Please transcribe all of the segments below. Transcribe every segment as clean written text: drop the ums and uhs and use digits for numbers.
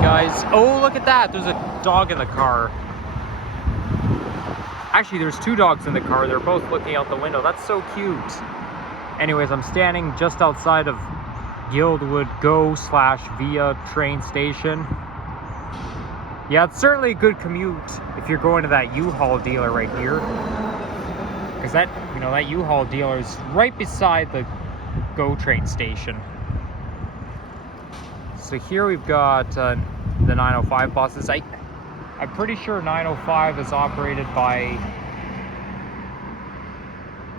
guys. Oh, look at that. There's a dog in the car. Actually, there's two dogs in the car. They're both looking out the window. That's so cute. Anyways, I'm standing just outside of Guildwood Go/Via train station. Yeah, it's certainly a good commute if you're going to that U-Haul dealer right here. Because that, you know, that U-Haul dealer is right beside the Go train station. So here we've got the 905 buses. I'm pretty sure 905 is operated by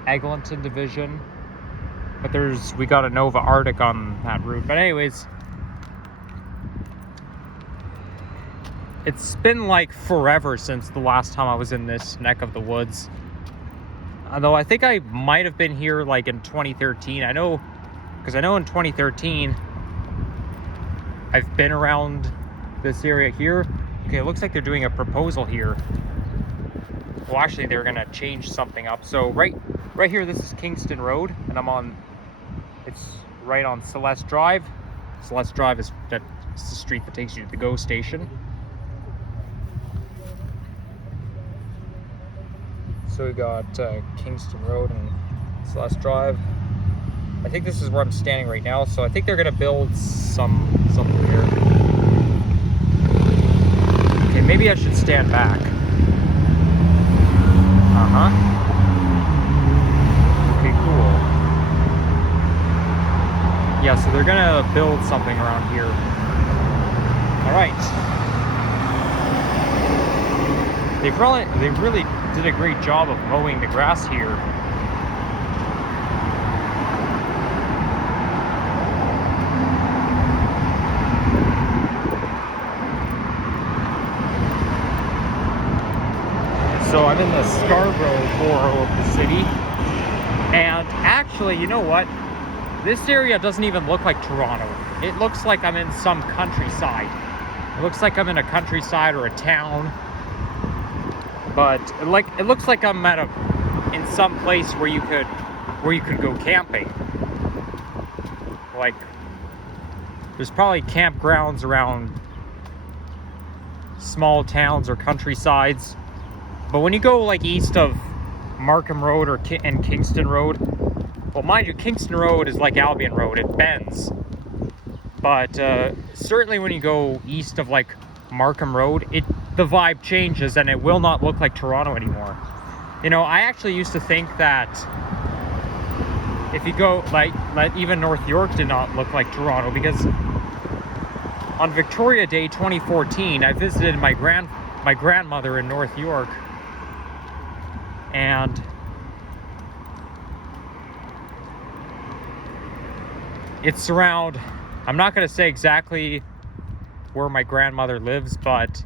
Eglinton Division, but we got a Nova Arctic on that route. But anyways, it's been like forever since the last time I was in this neck of the woods. Although I think I might have been here like in 2013. I know, because I know in 2013 I've been around this area here. Okay, it looks like they're doing a proposal here. Well, actually, they're gonna change something up. So right here, this is Kingston Road, and it's right on Celeste Drive. Celeste Drive is the street that takes you to the Go station. So we got Kingston Road and Celeste Drive. I think this is where I'm standing right now. So I think they're gonna build something here. Okay, maybe I should stand back. Okay, cool. Yeah, so they're gonna build something around here. All right. They really did a great job of mowing the grass here. So I'm in the Scarborough borough of the city, and actually, you know what? This area doesn't even look like Toronto. It looks like I'm in some countryside. It looks like I'm in a countryside or a town, but it looks like I'm in some place where you could go camping. Like, there's probably campgrounds around small towns or countrysides. But when you go like east of Markham Road and Kingston Road, well, mind you, Kingston Road is like Albion Road, it bends. But certainly when you go east of like Markham Road, the vibe changes and it will not look like Toronto anymore. You know, I actually used to think that if you go like even North York did not look like Toronto, because on Victoria Day 2014, I visited my grandmother in North York. And it's around, I'm not going to say exactly where my grandmother lives, but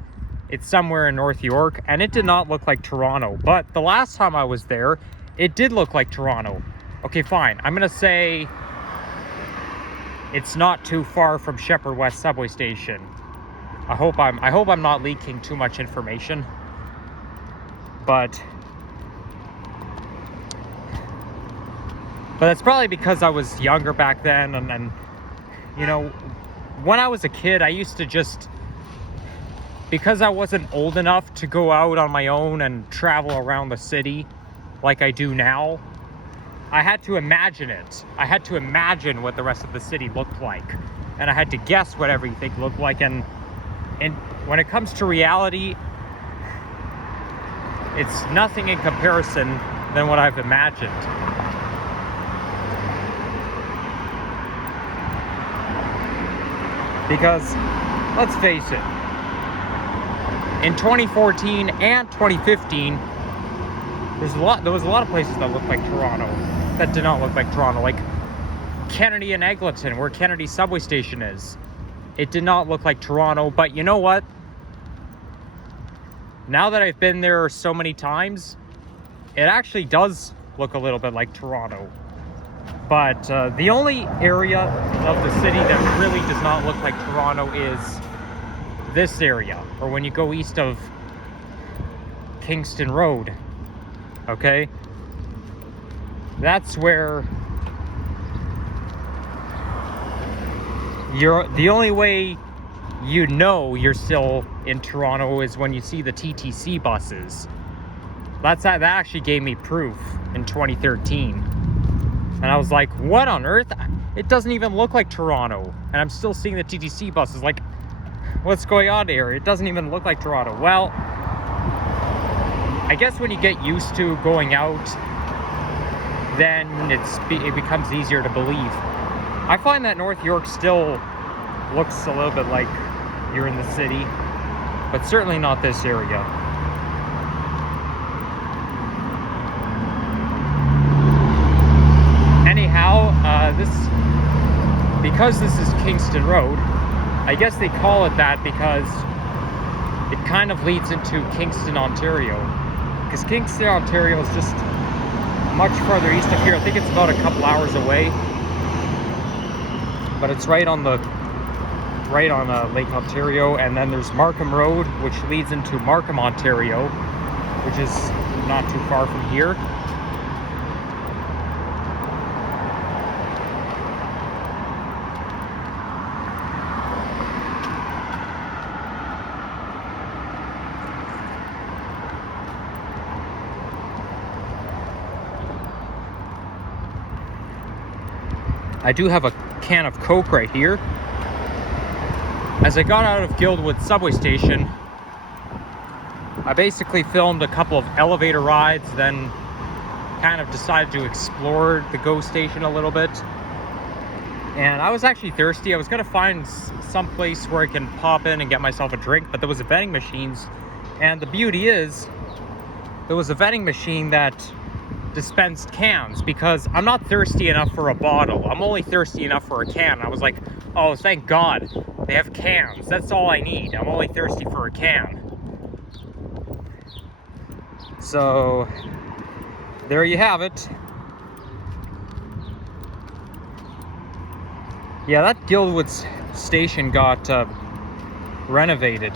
it's somewhere in North York, and it did not look like Toronto. But the last time I was there, it did look like Toronto. Okay, fine. I'm going to say it's not too far from Shepherd West subway station. I hope I'm not leaking too much information. But that's probably because I was younger back then, and you know, when I was a kid, I used to just, because I wasn't old enough to go out on my own and travel around the city like I do now, I had to imagine it. I had to imagine what the rest of the city looked like, and I had to guess what everything looked like, and when it comes to reality, it's nothing in comparison than what I've imagined. Because, let's face it, in 2014 and 2015, there was a lot of places that looked like Toronto, that did not look like Toronto, like Kennedy and Eglinton, where Kennedy subway station is. It did not look like Toronto, but you know what? Now that I've been there so many times, it actually does look a little bit like Toronto. But the only area of the city that really does not look like Toronto is this area, or when you go east of Kingston Road, okay? That's where the only way you know you're still in Toronto is when you see the TTC buses. That actually gave me proof in 2013. And I was like, what on earth? It doesn't even look like Toronto. And I'm still seeing the TTC buses. Like, what's going on here? It doesn't even look like Toronto. Well, I guess when you get used to going out, then it becomes easier to believe. I find that North York still looks a little bit like you're in the city, but certainly not this area. Anyhow, because this is Kingston Road, I guess they call it that because it kind of leads into Kingston, Ontario. Because Kingston, Ontario is just much farther east of here. I think it's about a couple hours away, but it's right on Lake Ontario. And then there's Markham Road, which leads into Markham, Ontario, which is not too far from here. I do have a can of Coke right here. As I got out of Guildwood subway station, I basically filmed a couple of elevator rides, then kind of decided to explore the GO station a little bit. And I was actually thirsty. I was gonna find some place where I can pop in and get myself a drink, but there was vending machines. And the beauty is, there was a vending machine that dispensed cans, because I'm not thirsty enough for a bottle. I'm only thirsty enough for a can. I was like, oh, thank God they have cans. That's all I need. I'm only thirsty for a can. So there you have it. Yeah, that Guildwood station got renovated.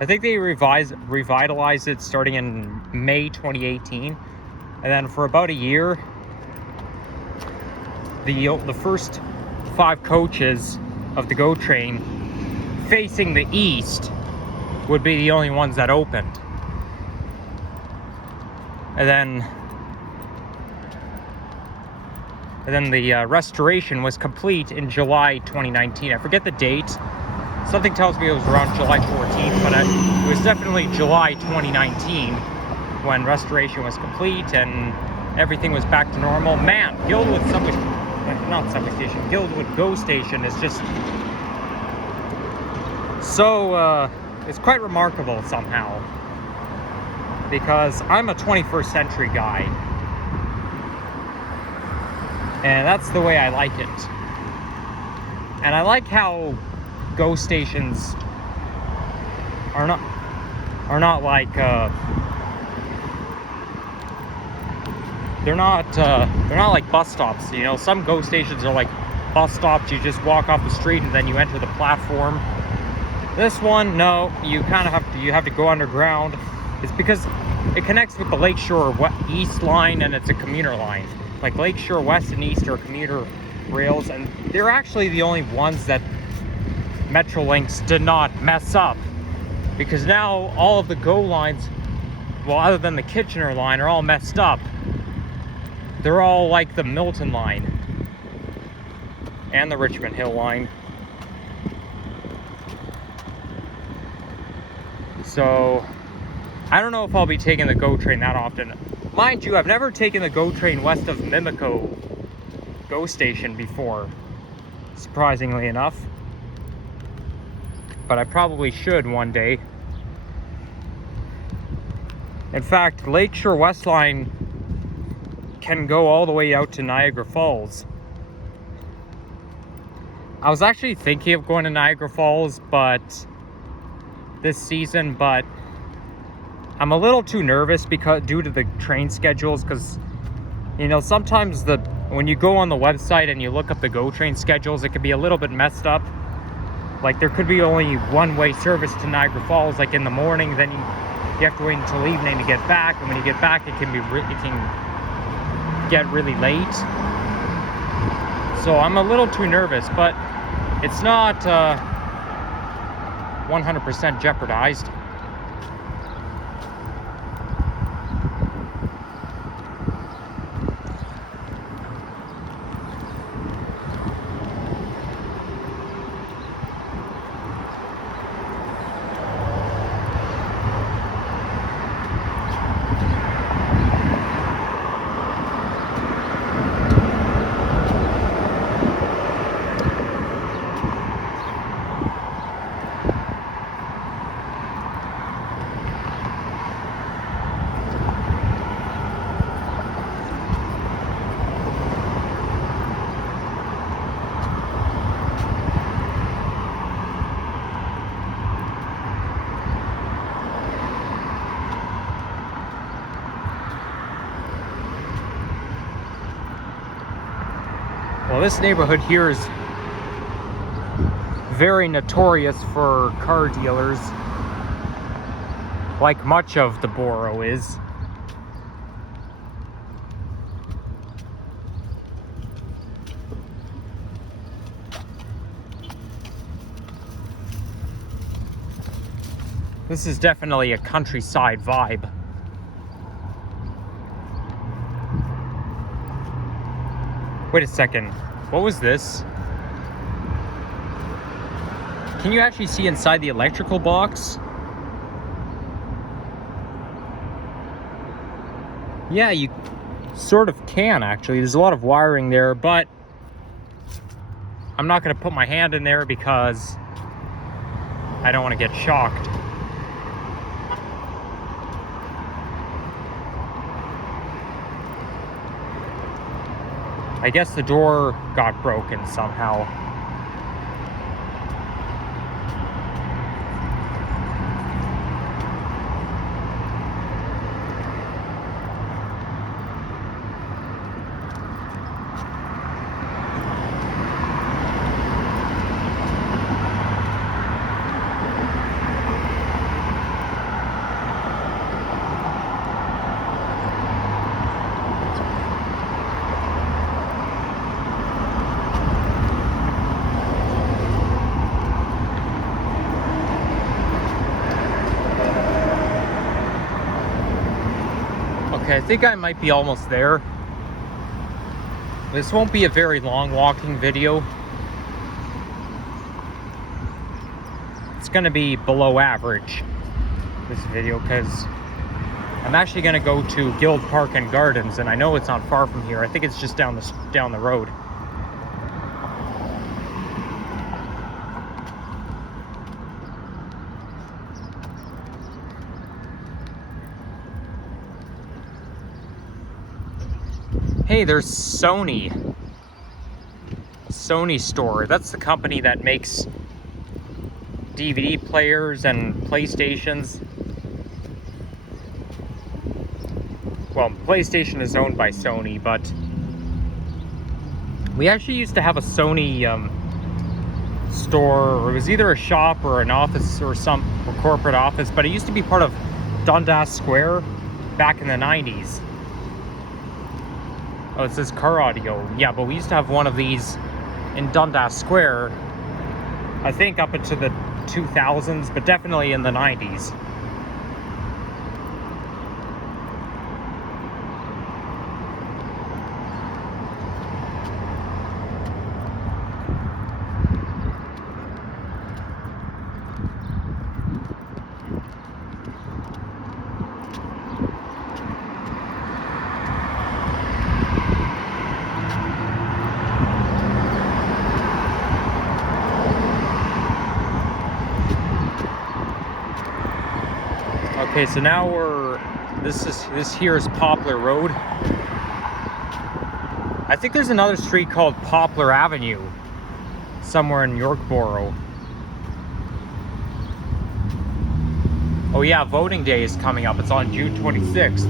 I think they revitalized it starting in May 2018, and then for about a year, the first 5 coaches of the GO train facing the east would be the only ones that opened. And then the restoration was complete in July 2019. I forget the date. Something tells me it was around July 14th, but it was definitely July 2019 when restoration was complete and everything was back to normal. Man, Guildwood Guildwood GO station is just so, it's quite remarkable somehow, because I'm a 21st century guy, and that's the way I like it. And I like how GO stations are not like they're not like bus stops. You know, some GO stations are like bus stops. You just walk off the street and then you enter the platform. This one, no, you kind of have to go underground. It's because it connects with the Lakeshore East line, and it's a commuter line. Like Lakeshore West and East are commuter rails, and they're actually the only ones that Metrolinx did not mess up, because now all of the GO lines, well, other than the Kitchener line, are all messed up. They're all like the Milton line and the Richmond Hill line. So I don't know if I'll be taking the GO train that often. Mind you, I've never taken the GO train west of Mimico GO station before, surprisingly enough. But I probably should one day. In fact, Lakeshore West line can go all the way out to Niagara Falls. I was actually thinking of going to Niagara Falls this season, but I'm a little too nervous due to the train schedules, because you know, sometimes when you go on the website and you look up the GO train schedules, it could be a little bit messed up. Like there could be only one-way service to Niagara Falls, like in the morning, then you have to wait until evening to get back, and when you get back it can get really late. So I'm a little too nervous, but It's not 100% jeopardized. Well, this neighborhood here is very notorious for car dealers, like much of the borough is. This is definitely a countryside vibe. Wait a second, what was this? Can you actually see inside the electrical box? Yeah, you sort of can actually. There's a lot of wiring there, but I'm not gonna put my hand in there because I don't want to get shocked. I guess the door got broken somehow. Okay, I think I might be almost there. This won't be a very long walking video. It's gonna be below average, this video, because I'm actually gonna go to Guild Park and Gardens, and I know it's not far from here. I think it's just down the road. Hey, there's Sony store. That's the company that makes DVD players and PlayStations. Well, PlayStation is owned by Sony, but we actually used to have a Sony store, or it was either a shop or an office or a corporate office, but it used to be part of Dundas Square back in the 90s. Oh, it says car audio. Yeah, but we used to have one of these in Dundas Square, I think up into the 2000s, but definitely in the 90s. Okay, so now this here is Poplar Road. I think there's another street called Poplar Avenue somewhere in Yorkboro. Oh yeah, voting day is coming up. It's on June 26th.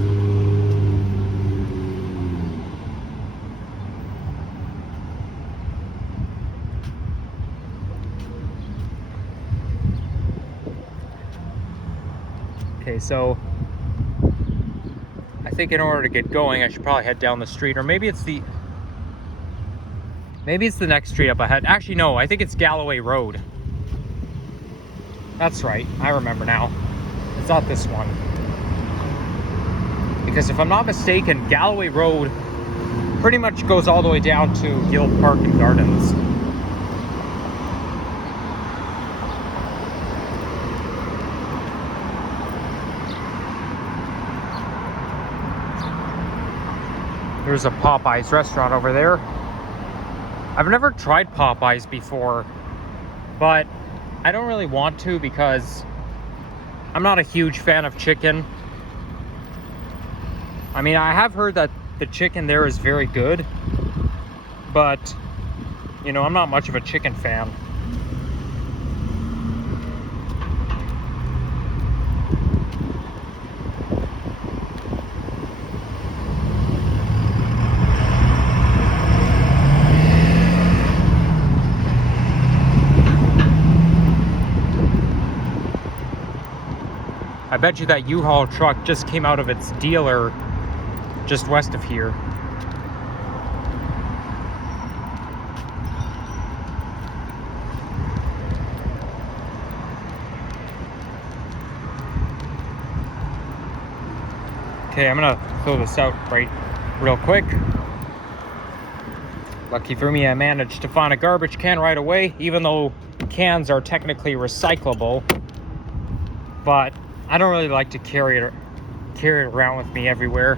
Okay, so I think in order to get going, I should probably head down the street, or maybe Maybe it's the next street up ahead. Actually, no, I think it's Galloway Road. That's right, I remember now. It's not this one. Because if I'm not mistaken, Galloway Road pretty much goes all the way down to Guild Park and Gardens. There's a Popeyes restaurant over there. I've never tried Popeyes before, but I don't really want to because I'm not a huge fan of chicken. I mean, I have heard that the chicken there is very good, but, you know, I'm not much of a chicken fan. I bet you that U-Haul truck just came out of its dealer just west of here. Okay, I'm gonna throw this out real quick. Lucky for me, I managed to find a garbage can right away, even though cans are technically recyclable. But I don't really like to carry it around with me everywhere,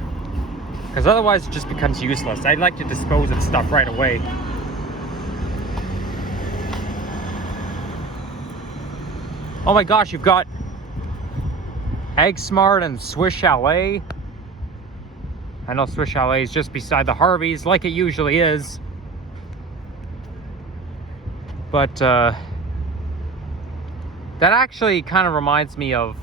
because otherwise it just becomes useless. I like to dispose of stuff right away. Oh my gosh, you've got Egg Smart and Swiss Chalet. I know Swiss Chalet is just beside the Harveys, like it usually is. But that actually kind of reminds me of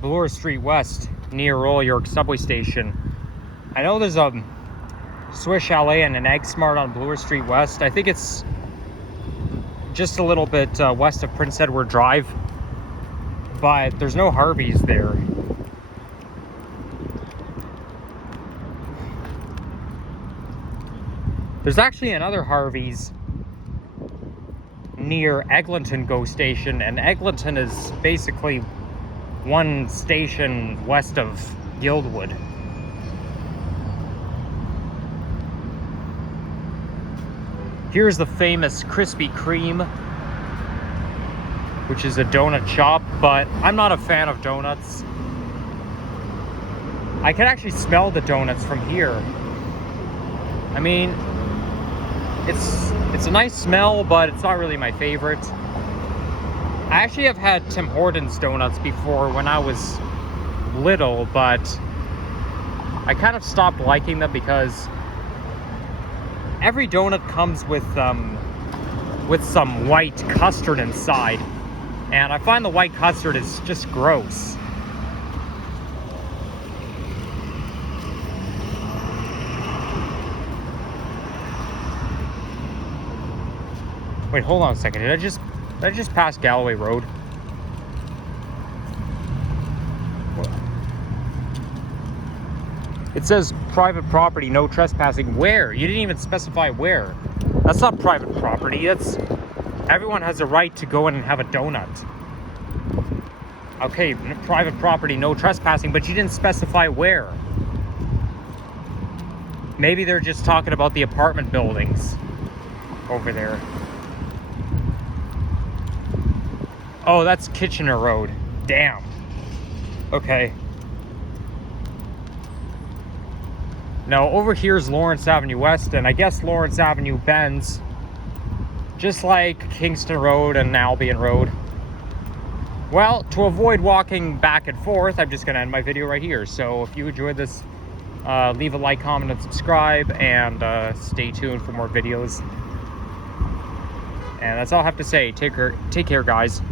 Bloor Street West near Royal York subway station. I know there's a Swiss Chalet and an Egg Smart on Bloor Street West. I think it's just a little bit west of Prince Edward Drive, but there's no Harveys there. There's actually another Harveys near Eglinton GO station, and Eglinton is basically one station west of Guildwood. Here's the famous Krispy Kreme, which is a donut shop, but I'm not a fan of donuts. I can actually smell the donuts from here. I mean, it's a nice smell, but it's not really my favorite. I actually have had Tim Hortons donuts before when I was little, but I kind of stopped liking them because every donut comes with some white custard inside, and I find the white custard is just gross. Wait, hold on a second. Did I just pass Galloway Road? It says private property, no trespassing. Where? You didn't even specify where. That's not private property. That's everyone has a right to go in and have a donut. Okay, private property, no trespassing, but you didn't specify where. Maybe they're just talking about the apartment buildings over there. Oh, that's Kitchener Road. Damn. Okay. Now, over here's Lawrence Avenue West, and I guess Lawrence Avenue bends just like Kingston Road and Albion Road. Well, to avoid walking back and forth, I'm just going to end my video right here. So if you enjoyed this, leave a like, comment, and subscribe, and stay tuned for more videos. And that's all I have to say. Take care, guys.